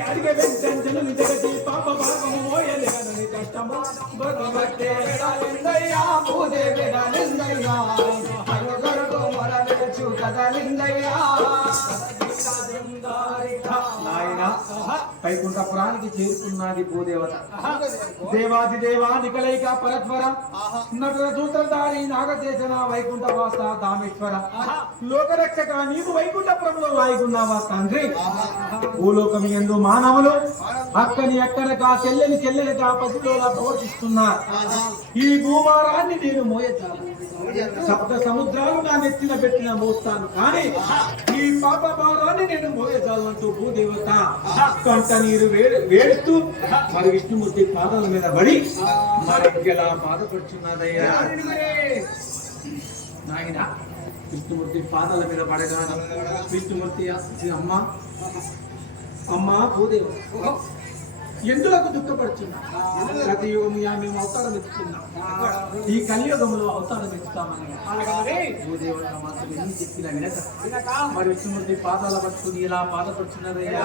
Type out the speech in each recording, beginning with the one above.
అడిగే వెంటనే పాప భాగము మోయలేనని కష్టము భగవతే వైకుంఠపురానికి చేరుకున్నది భూదేవత. దేవాది దేవానికలైక పరత్వర. నటుల సూత్రధారి నాగచేతన వైకుంఠ వాస దామేశ్వర లోకరక్షక నీవు వైకుంఠపురంలో వాయుకున్నావా తండ్రి? భూలోకం ఎందు మానవులు అక్కని ఎక్కడక చెల్లెని చెల్లెలక పసిలోలా ప్రవర్తిస్తున్నారు ఈ భూమారాన్ని నేను మోయచాను సప్త సముద్రాలు నా నెత్తిన పెట్టిన మోస్తాను. కానీ ఈ పాప భారాన్ని నేను మోయజాలంటూ భూదేవత కంట నీరు వేడుతూ మరి విష్ణుమూర్తి పాదాల మీద పడి మరి ఎలా బాధపడుచున్నదయ్యా నాయన విష్ణుమూర్తి పాదాల మీద పడగా విష్ణుమూర్తి అమ్మ అమ్మ భూదేవత. ఎందులకు దుఃఖపడుచున్నా ప్రతి యుగము యా మేము అవతారం ఎత్తుకున్నాం. ఈ కలియుగంలో అవతారం ఎత్తుతామని. చెప్పిన వినక. మరి విష్ణుమూర్తి పాదాల పట్టుకుని ఇలా బాధపడుచున్నదయ్యా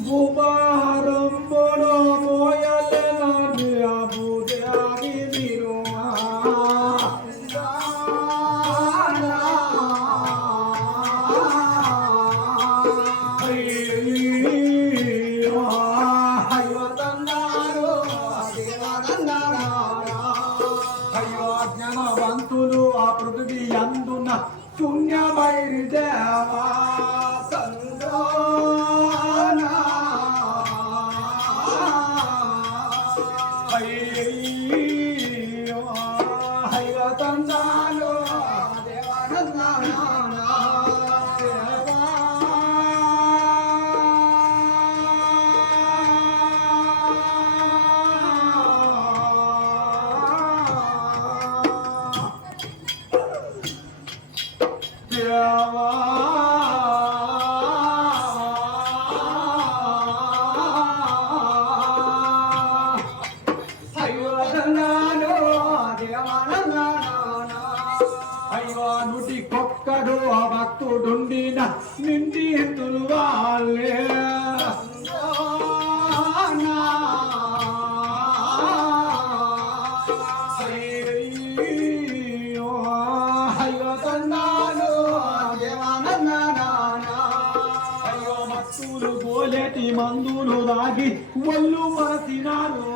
భూపారంబోనో జ్ఞానవంతులు ఆ పృథివీ అందున శూన్యమైరి దేవా సంద్రానా. దేవా అయ్యో తందాలు ఆ భక్తుడుండిన నిండి ఎత్తులు వాళ్ళే అయ్యో అయ్యో గోలెటి మందులు దాగి ఒళ్ళు మసినాలో